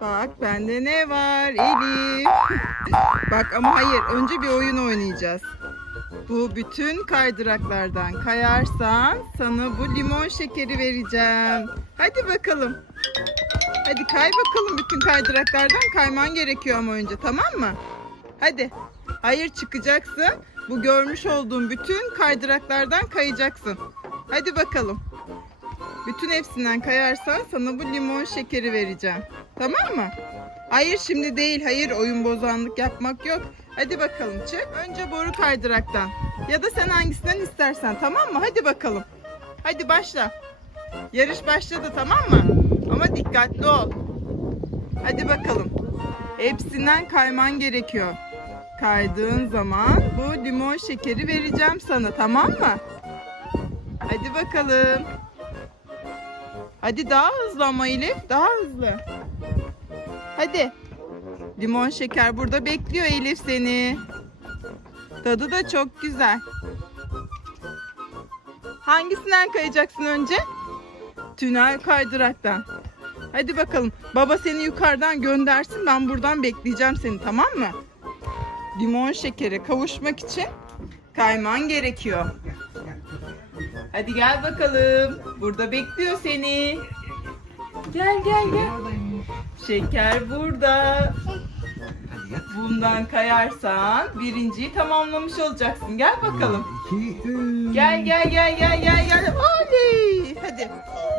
Bak bende ne var Elif. Bak ama hayır önce bir oyun oynayacağız. Bu bütün kaydıraklardan kayarsan sana bu limon şekeri vereceğim. Hadi bakalım. Hadi kay bakalım bütün kaydıraklardan kayman gerekiyor ama önce tamam mı? Hadi. Hayır çıkacaksın. Bu görmüş olduğun bütün kaydıraklardan kayacaksın. Hadi bakalım. Bütün hepsinden kayarsan sana bu limon şekeri vereceğim. Tamam mı? Hayır şimdi değil. Hayır oyun bozanlık yapmak yok. Hadi bakalım çık. Önce boru kaydıraktan. Ya da sen hangisinden istersen tamam mı? Hadi bakalım. Hadi başla. Yarış başladı tamam mı? Ama dikkatli ol. Hadi bakalım. Hepsinden kayman gerekiyor. Kaydığın zaman bu limon şekeri vereceğim sana tamam mı? Hadi bakalım. Hadi daha hızlı ama Elif. Daha hızlı. Hadi. Limon şeker burada bekliyor Elif seni. Tadı da çok güzel. Hangisinden kayacaksın önce? Tünel kaydıraktan. Hadi bakalım. Baba seni yukarıdan göndersin. Ben buradan bekleyeceğim seni tamam mı? Limon şekere kavuşmak için kayman gerekiyor. Hadi gel bakalım. Burada bekliyor seni. Gel gel gel. Şeker burada. Hadi yat. Bundan kayarsan birinciyi tamamlamış olacaksın. Gel bakalım. İki, üç. Gel gel gel gel gel gel. Oley. Hadi.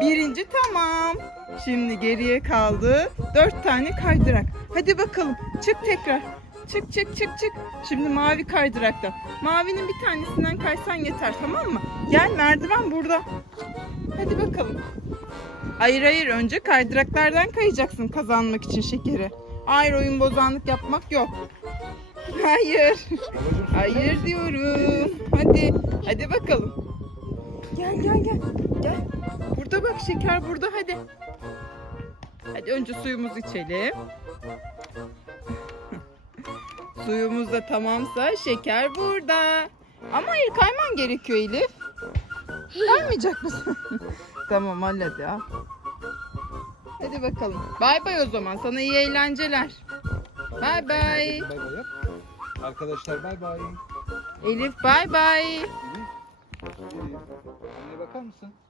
Birinci tamam. Şimdi geriye kaldı dört tane kaydırak. Hadi bakalım. Çık tekrar. Çık çık çık çık. Şimdi mavi kaydırakta. Mavinin bir tanesinden kaysan yeter tamam mı? Gel merdiven burada. Hadi bakalım. Hayır hayır önce kaydıraklardan kayacaksın kazanmak için şekeri. Hayır oyun bozanlık yapmak yok. Hayır. Hayır diyorum. Hadi. Hadi bakalım. Gel gel gel. Gel. Burada bak şeker burada hadi. Hadi önce suyumuzu içelim. Suyumuz da tamamsa şeker burada. Ama hayır kayman gerekiyor Elif. Kaymayacak mısın? tamam halledi al. Hadi bakalım. Bay bay o zaman. Sana iyi eğlenceler. Bay bay. Arkadaşlar bay bay. Elif bay bay. Elif, ee, Anneye bakar mısın?